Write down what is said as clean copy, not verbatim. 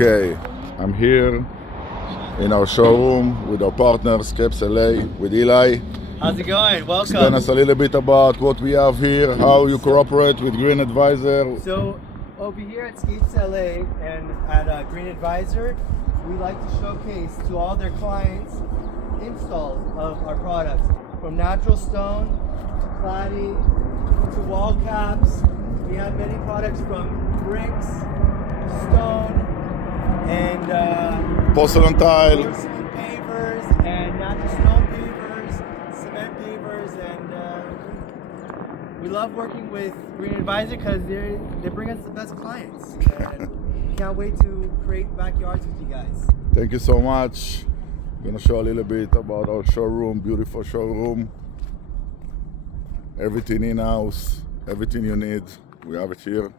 Okay, I'm here in our showroom with our partner Scape with Eli. How's it going? Welcome. Explain us a little bit about what we have here, how you cooperate with Green Advisor. So over here at Scape LA and at Green Advisor, we like to showcase to all their clients installs of our products, from natural stone to cladding to wall caps. We have many products from bricks, stone, and Porcelain tile. porcelain pavers, and natural stone pavers, cement pavers, and we love working with Green Advisor because they bring us the best clients. And we can't wait to create backyards with you guys. Thank you so much. I'm gonna show a little bit about our showroom, beautiful showroom. Everything in-house, everything you need, we have it here.